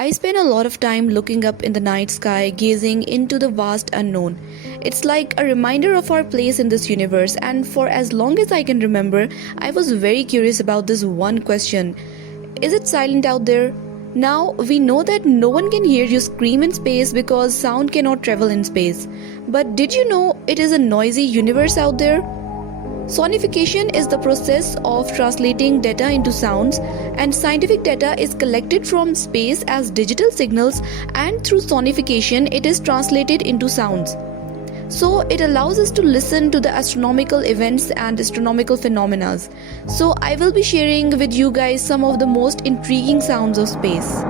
I spend a lot of time looking up in the night sky, gazing into the vast unknown. It's like a reminder of our place in this universe, and for as long as I can remember, I was very curious about this one question. Is it silent out there? Now, we know that no one can hear you scream in space because sound cannot travel in space. But did you know it is a noisy universe out there? Sonification is the process of translating data into sounds, and scientific data is collected from space as digital signals, and through sonification, it is translated into sounds. So, it allows us to listen to the astronomical events and astronomical phenomena. So, I will be sharing with you guys some of the most intriguing sounds of space.